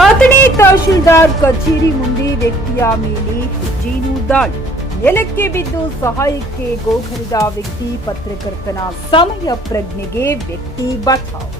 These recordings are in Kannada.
ಅಥಣಿ ತಹಶೀಲ್ದಾರ್ ಕಚೇರಿ ಮುಂದೆ ವ್ಯಕ್ತಿಯ ಮೇಲೆ ಹೆಜ್ಜೇನು ದಾಳಿ. ನೆಲಕ್ಕೆ ಬಿದ್ದು ಸಹಾಯಕ್ಕೆ ಗೋಗರಿದ ವ್ಯಕ್ತಿ. ಪತ್ರಕರ್ತನ ಸಮಯ ಪ್ರಜ್ಞೆಗೆ ವ್ಯಕ್ತಿ ಬಚಾವ್.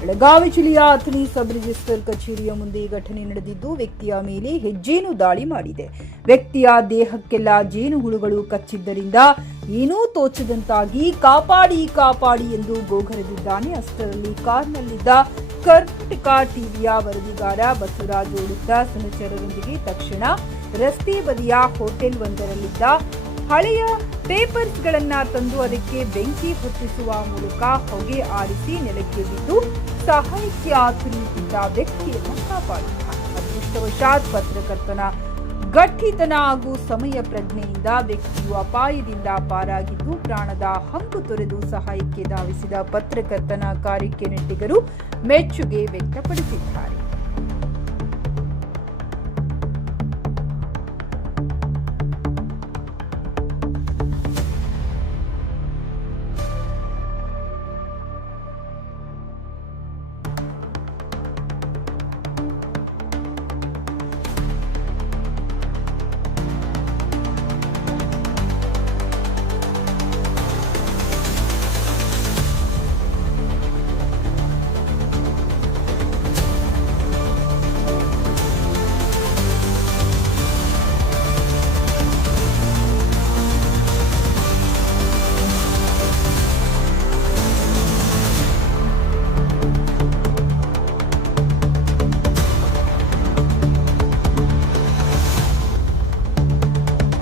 ಬೆಳಗಾವಿ ಜಿಲ್ಲೆಯ ಅಥಣಿ ಸಬ್ ರಿಜಿಸ್ಟರ್ ಕಚೇರಿಯ ಮುಂದೆ ಘಟನೆ ನಡೆದಿದ್ದು, ವ್ಯಕ್ತಿಯ ಮೇಲೆ ಹೆಜ್ಜೇನು ದಾಳಿ ಮಾಡಿದೆ. ವ್ಯಕ್ತಿಯ ದೇಹಕ್ಕೆಲ್ಲ ಜೇನುಹುಳುಗಳು ಕಚ್ಚಿದ್ದರಿಂದ ಏನೂ ತೋಚದಂತಾಗಿ ಕಾಪಾಡಿ ಕಾಪಾಡಿ ಎಂದು ಗೋಗರೆದಿದ್ದಾನೆ. ಅಷ್ಟರಲ್ಲಿ ಕಾರ್ನಲ್ಲಿದ್ದ ಕರ್ನಾಟಕ ಟಿವಿಯ ವರದಿಗಾರ ಬಸವರಾಜ್ ಓಡುತ್ತ ಸಹಚರರೊಂದಿಗೆ ತಕ್ಷಣ ರಸ್ತೆ ಬದಿಯ ಹೋಟೆಲ್ ಒಂದರಲ್ಲಿದ್ದ ಹಳೆಯ ಪೇಪರ್ಸ್ಗಳನ್ನ ತಂದು ಅದಕ್ಕೆ ಬೆಂಕಿ ಹೊತ್ತಿಸುವ ಮೂಲಕ ಹೊಗೆ ಆರಿಸಿ ನೆಲಕ್ಕೆ ಬಿದ್ದು ಸಹಾಯಕ್ಕೆ ಆಗ್ರಹಿಸಿದ್ದ ವ್ಯಕ್ತಿಯನ್ನು ಕಾಪಾಡಿದ. ಅದೃಷ್ಟವಶಾತ್ ಪತ್ರಕರ್ತನ ಗಟ್ಟಿತನ ಹಾಗೂ ಸಮಯ ಪ್ರಜ್ಞೆಯಿಂದ ವ್ಯಕ್ತಿಯು ಅಪಾಯದಿಂದ ಪಾರಾಗಿದ್ದು, ಪ್ರಾಣದ ಹಂಗು ತೊರೆದು ಸಹಾಯಕ್ಕೆ ಧಾವಿಸಿದ ಪತ್ರಕರ್ತನ ಕಾರ್ಯಕ್ಕೆ ನೆಟ್ಟಿಗರು ಮೆಚ್ಚುಗೆ ವ್ಯಕ್ತಪಡಿಸಿದ್ದಾರೆ.